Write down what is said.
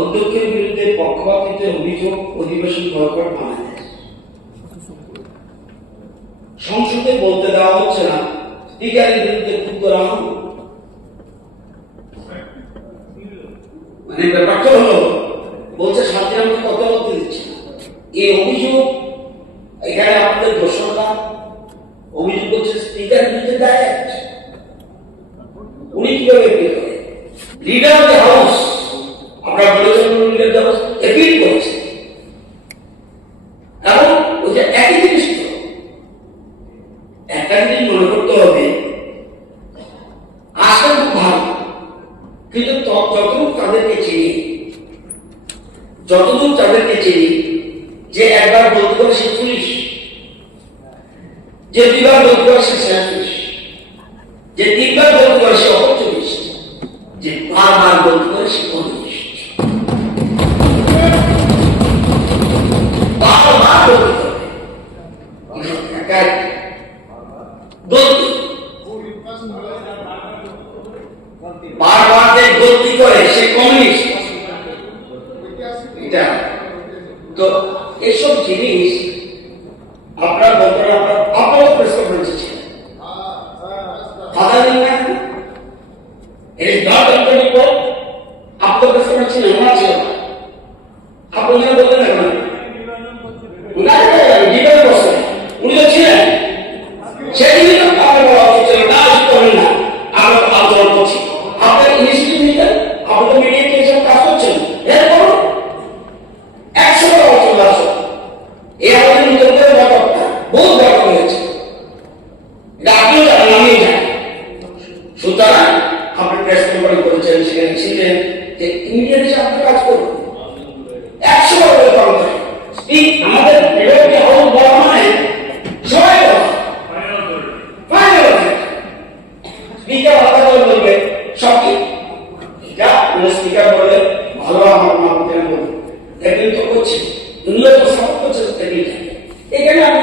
অধ্যক্ষের বিরুদ্ধে পক্ষপাতিত্বের অভিযোগ অধিবেশন বয়কট বানায়। সংসদে বলতে দেওয়া হচ্ছে না, স্পিকারের বিরুদ্ধে ক্ষুব্ধ রাহুল। মানে ব্যাপারটা হলো, বলছে শান্তির আমাকে কথা বলতে দিচ্ছে না। এই অভিযোগ এখানে আপনাদের ঘোষণা অভিযোগ করছে স্পিকারের বিরুদ্ধে ডাইরেক্ট। উনি কিভাবে এপিল করে? লিডার অফ দ্য হাউস, আপনারা বলেছেন leader of the house appeal করেছে, এবং ওই যে একই জিনিস তো একটা জিনিস মনে করতে হবে, আসলে খুব ভালো, কিন্তু যতদূর তাদেরকে চিনি, যে একবার বলতে পারে সে পুলিশ, যে দুইবার বলতে পারে সে পুলিশ, যে তিনবার বলতে পারে সে অপচল্লিশ, যে বারবার বলতে পারে সে পুলিশ, বারবার বলতে পারে বারবার যে গলতি করে সে কমিউনিস্ট। এটা তো এসব জিনিস আপনার বলতে আপনার প্রেস কনফারেন্সে ছিলেন, আপনার প্রেস কনফারেন্স ছিলেন, আমার ছিল না। আপনি বললেন এখন উনি তো ছিলেন, সেদিনই তো আপনার বলা উচিত ছিল না, করেন না, আমরা আলোচনা করছি। আপনার ইনিশিয়েটিভ নিতেন, আপনি তো মিডিয়াতে এসব কাজ করছেন, এরপর 100 আলোচনা আসো। এই আমাদের নিজের করে ব্যাপারটা বহু ব্যাপার হয়েছে, এটা আপনিও জানেন, আমিও জানি। সুতরাং আপনি প্রেস কনফারেন্স করেছেন, সেখানে ছিলেন, যে ইমিডিয়েট এসে আপনি কাজ করুন। 100 আমাদের বিরোধী হাউস বলা মানে সবাই স্পিকার আলাদা করে বলবে সব কি, এটা স্পিকার বলে ভালো, আমার মা বলবে, দেখবেন তো করছে, দুনিয়া তো সাপোর্ট করছে, এখানে আমি